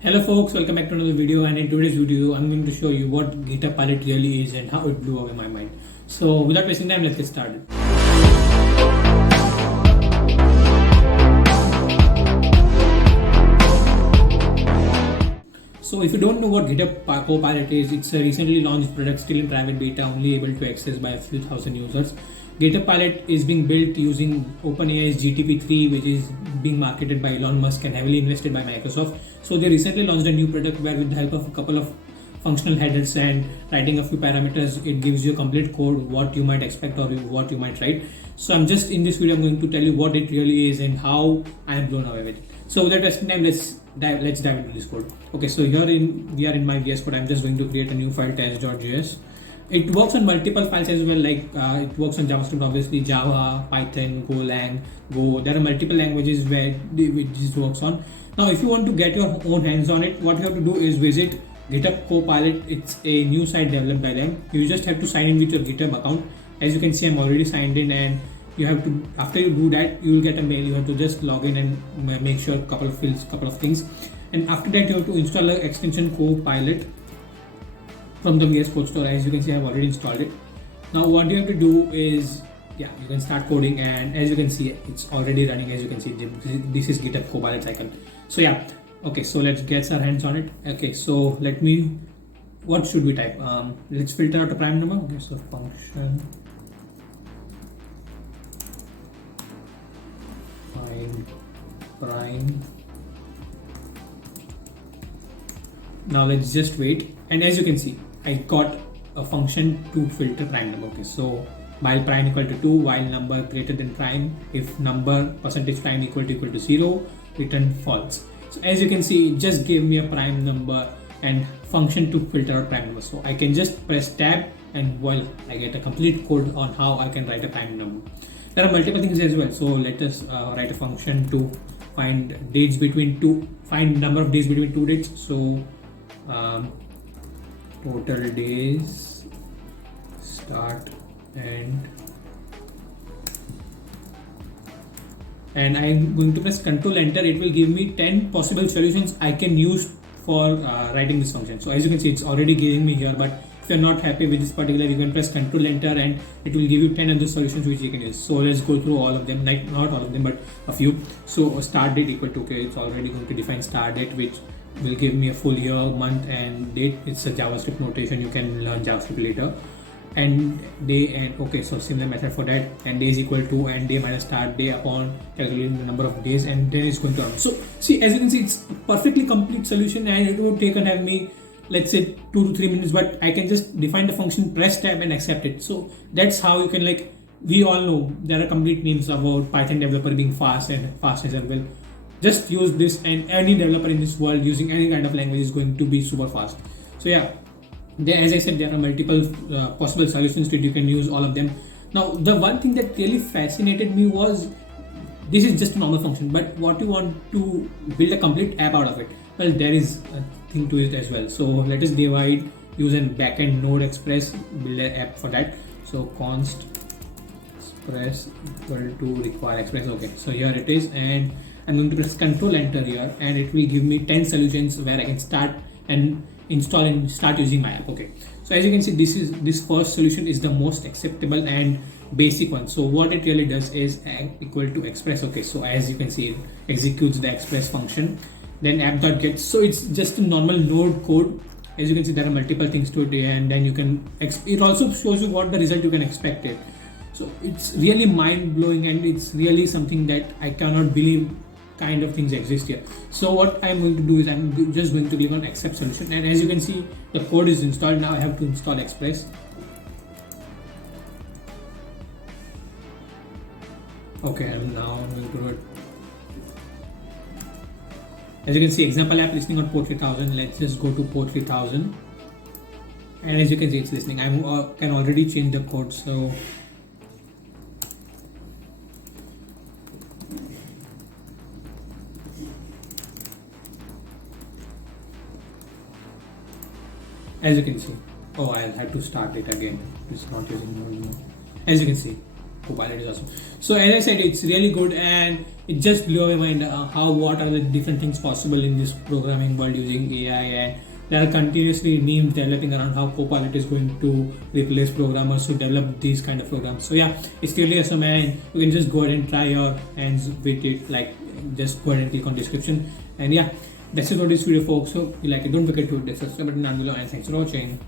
Hello folks, welcome back to another video, and in today's video I'm going to show you what GitHub Pilot really is and how it blew away my mind. So without wasting time, let's get started. So if you don't know what GitHub Copilot is, it's a recently launched product still in private beta, only able to access by a few thousand users. GitHub Pilot is being built using OpenAI's GTP3, which is being marketed by Elon Musk and heavily invested by Microsoft. So they recently launched a new product where, with the help of a couple of functional headers and writing a few parameters, it gives you a complete code, what you might expect or what you might write. So I'm just in this video, I'm going to tell you what it really is and how I am blown away with it. So without wasting time, let's dive into this code. Okay, so we are in my VS Code. I'm just going to create a new file, test.js. It works on multiple files as well, like it works on JavaScript, obviously, Java, Python, Golang, Go. There are multiple languages which this works on. Now, if you want to get your own hands on it, what you have to do is visit GitHub Copilot. It's a new site developed by them. You just have to sign in with your GitHub account. As you can see, I'm already signed in, and you have to, after you do that, you will get a mail. You have to just log in and make sure couple of things, and after that you have to install an extension Copilot from the VS Code store. As you can see, I've already installed it. Now what you have to do is, you can start coding, and as you can see, it's already running. As you can see, this is GitHub Copilot icon. So okay, so let's get our hands on it. Okay, so what should we type? Let's filter out a prime number. Okay, so function find prime. Now let's just wait, and as you can see, I got a function to filter prime number. Okay, so while prime equal to 2, while number greater than prime, if number percentage prime equal to 0, return false. So as you can see, it just gave me a prime number and function to filter out prime number. So I can just press tab, and I get a complete code on how I can write a prime number. There are multiple things as well. So let us write a function to find number of days between two dates. So total days, start, and I'm going to press Control Enter. It will give me 10 possible solutions I can use for writing this function. So as you can see, it's already giving me here, but if you're not happy with this particular, you can press Control Enter and it will give you 10 other solutions which you can use. So let's go through all of them, like not all of them, but a few. So start date equal to, okay, it's already going to define start date, which will give me a full year, month, and date. It's a JavaScript notation. You can learn JavaScript later. And day, and okay, so similar method for that. And day is equal to, and day minus start day upon calculating the number of days, and then it's going to run. So see, as you can see, it's perfectly complete solution, and it would take and have me, let's say, 2 to 3 minutes, but I can just define the function, press tab, and accept it. So that's how you can, like, we all know there are complete memes about Python developer being fast and fast as well. Just use this, and any developer in this world using any kind of language is going to be super fast. So as I said, there are multiple possible solutions that you can use all of them. Now the one thing that really fascinated me was, this is just a normal function, but what you want to build a complete app out of it, well, there is a thing to it as well. So let us use a backend Node Express, build an app for that. So const express equal to require express. Okay, so here it is, and I'm going to press Control Enter here, and it will give me 10 solutions where I can start and install and start using my app. Okay, so as you can see, this first solution is the most acceptable and basic one. So what it really does is equal to express. Okay, so as you can see, it executes the express function, then app.get. So it's just a normal Node code. As you can see, there are multiple things to it, and then it also shows you what the result you can expect it. So it's really mind-blowing, and it's really something that I cannot believe kind of things exist here. So what I'm going to do is, I'm just going to click on accept solution, and as you can see, the code is installed. Now I have to install Express. Okay, I'm going to do it. As you can see, example app listening on port 3000. Let's just go to port 3000, and as you can see, it's listening. I can already change the code. So as you can see, I'll have to start it again. It's not using Node. As you can see, Copilot is awesome. So as I said, it's really good, and it just blew my mind how what are the different things possible in this programming world using AI, and there are continuously memes developing around how Copilot is going to replace programmers who develop these kind of programs. So yeah, it's really awesome, and you can just go ahead and try your hands with it. Like, just go ahead and click on description, and yeah, that's it for this video, folks. So if you like it, don't forget to hit the subscribe button down below, and thanks for watching.